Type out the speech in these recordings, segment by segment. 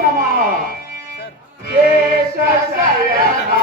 నమః శేషశయనా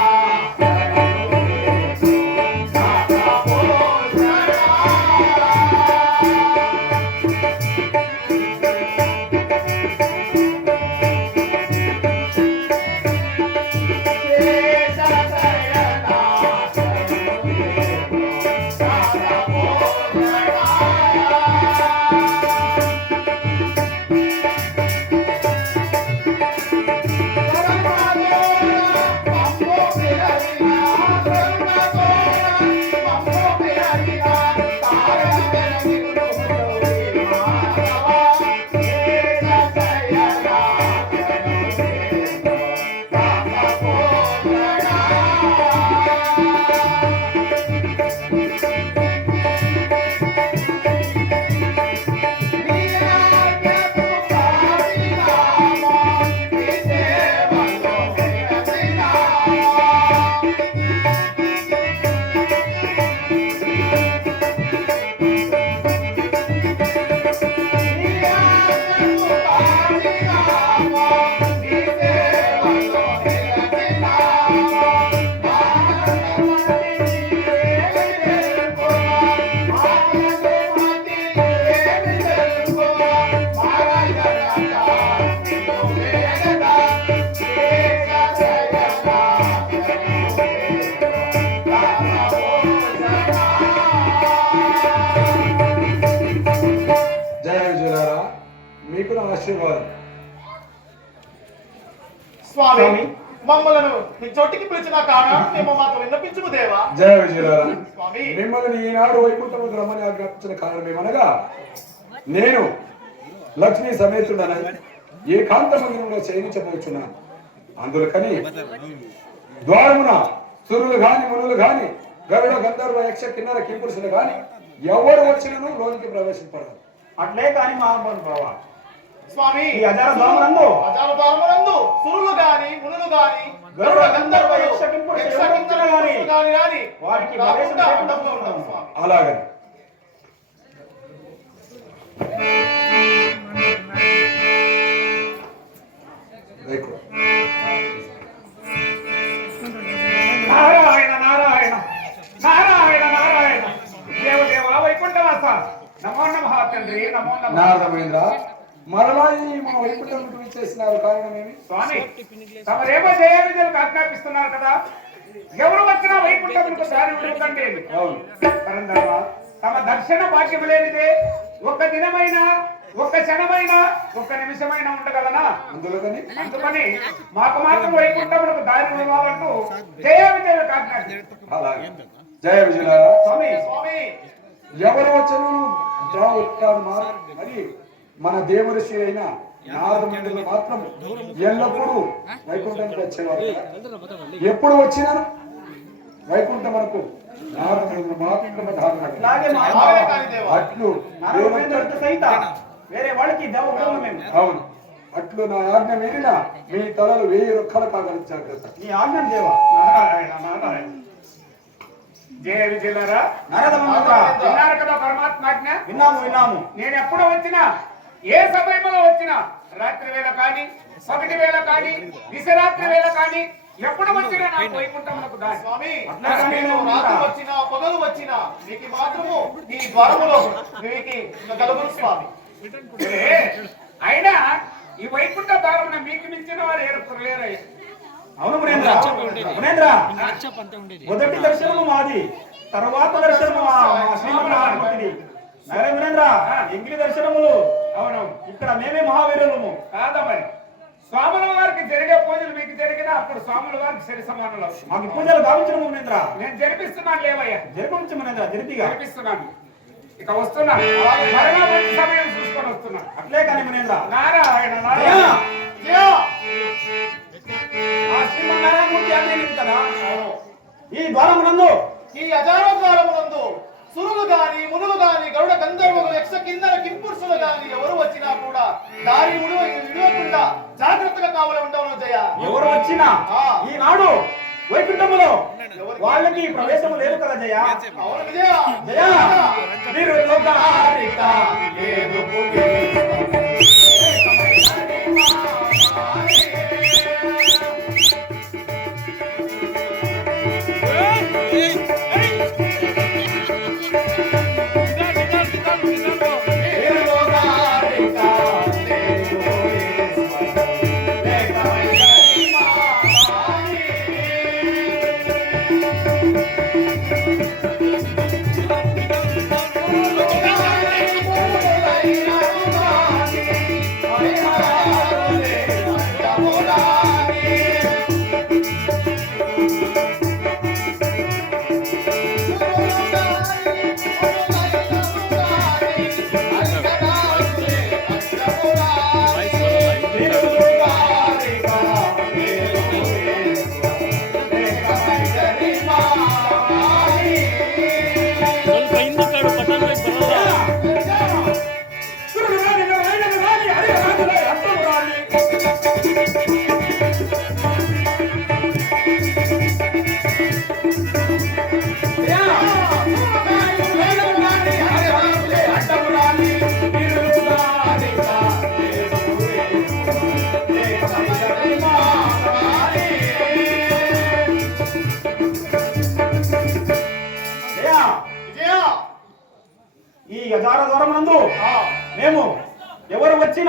స్వామి మమ్మలను మీ చోటికి పిలిచిన కారణం మేము మాకు విన్నపించుము దేవా. జయ విజయరారా స్వామి మిమ్మల్ని ఈనాడు వైకుంఠముకు రమ్మని ఆజ్ఞాపించిన కారణం ఏమనగా నేను లక్ష్మీ సమేతుడనై ఏకాంత మందిరంలో శయనించబోచున్నాను. అందుకని ద్వారమున సురులు గాని మునులు గాని గరుడ గంధర్వ యక్ష కిన్నర కింపురుషులు గాని ఎవరు వచ్చినను లోనికి ప్రవేశింపరు. అట్లే కాని మహానుభావ స్వామి ఈ అజారద్వారమునందు సురులు గాని మునులు గాని గరుడ గంధర్వ యక్ష కింపురుషులు గాని వారికి ప్రవేశం లేకుండా ఉంటాము స్వామి. అలాగని నారాయణ నారాయణ నారాయణ నారాయణ దేవదేవ వైకుంఠవాస నమో నమః తండ్రి నమో నమః. నారదమేంద్ర మరలా ఈ మన వైకుంఠం చేసినారు కారణం ఏమి? స్వామి తమరేమో జయ విజయాలకు ఆజ్ఞాపిస్తున్నారు కదా, ఎవరు వచ్చినా వైకుంఠములకు దారి విడవకండి. పరంధామ తమ దర్శన భాగ్యం లేనిదే ఒక్క దినమైనా ఒక్క క్షణమైనా ఒక్క నిమిషమైనా ఉండగలనా? అందుకని మాకు మాత్రం వైకుంఠములకు దారి విడవాలంటూ జయ విజయాలకు ఆజ్ఞాపిస్తున్నారు. జయ విజయారా స్వామి స్వామి ఎవరు వచ్చను మరి మన దేవుడి అయిన నారదమునులు మాత్రం ఎల్లప్పుడూ వైకుంఠానికి వచ్చేవారు. ఎప్పుడు వచ్చినారు వైకుంఠం మనకు నారదమునులు మాత్రమే అట్లు వేరే వాళ్ళకి అవును అట్లు నా ఆజ్ఞ మీరిన మీ తలలు 1000 రొక్కలు కాగల జాగ్రత్త. నీ ఆజ్ఞ దేవా. నారాయణ నారాయణ జయ విజయలారా విన్నారు కదా పరమాత్మ ఆజ్ఞ. విన్నాము. నేను ఎప్పుడు వచ్చినా ఏ సమయంలో వచ్చినా రాత్రి వేళ కానీ పగటి వేళ కానీ విశరాత్రి వేళ కానీ ఎప్పుడు వచ్చినా నాకు వైకుంఠమునకు దారి. స్వామి రాత్రి వచ్చినా పగలు వచ్చినా మీకు మాత్రము ఈ ద్వారములో మీకు కలుగురు స్వామి. అయినా ఈ వైకుంఠ ద్వారమున మీకు మించిన వారు లేరయ్యా. అవును మునేంద్ర మొదటి దర్శనము మాది, తర్వాత దర్శనము శ్రీమన్నారాయణమూర్తిది. నరేంద్ర ఎంగిలి దర్శనములు అవునవును ఇక్కడ మేమే మహావీరులము కాదా. మరి స్వాముల వారికి జరిగే పూజలు మీకు జరిగినా అప్పుడు స్వాముల వారికి సరి సమానులు. మాకు పూజలు గావించడం మునేంద్ర. నేను జరిపిస్తున్నాను లేవయ్యా. జరిపించు మునేంద్ర జరిపిస్తున్నాను. ఇక వస్తున్నాను మరణ మంచి సమయం చూసుకొని వస్తున్నా. అట్లే కానీ మునేంద్ర. నారాయణ శ్రీమన్నారాయణమూర్తి అదే కదా ఈ ద్వారమునందు ఈ అజార ద్వారమునందు సురులు గాని మునులు గాని గరుడ గంధర్వులు యక్ష కిన్నర కింపురుషులు గాని ఎవరు వచ్చినా కూడా దారి విడవకుండా జాగ్రత్తగా కావాలి ఉండవను జయ. ఎవరు వచ్చినా ఈనాడు వైకుంఠములో వాళ్ళకి ప్రవేశం లేదు కదా జయ. అవును విజయ. జయ మీరు లోకారిక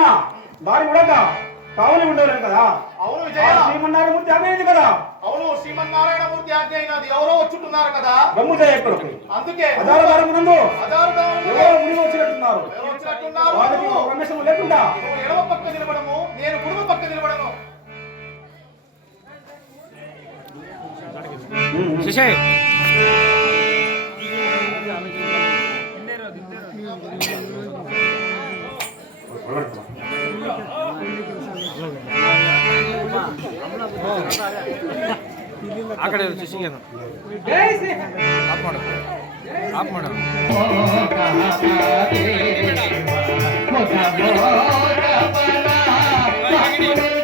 వచ్చిన దారి ఉడక కావలి ఉండేవారు కదా. అవును విజయ. శ్రీమన్నారాయణమూర్తి ఆమె కదా. అవును శ్రీమన్నారాయణమూర్తి ఆజ్ఞ అయినది ఎవరో వచ్చుంటున్నారు కదా. బ్రహ్మజయ ఎక్కడికి అందుకే అదారదారమునందు అదారదారమునందు ఎవరో మునిగి వచ్చినట్టున్నారు. ఎవరో వచ్చినట్టున్నారు. వాళ్ళకి రమేశం లేకుండా నువ్వు ఎడమ పక్క నిలబడము, నేను కుడి పక్క నిలబడను. శశయ్ అక్కడ శశికేంద్ర ఆప్ ಮಾಡೋ ఆప్ ಮಾಡೋ मोटा मोटा बना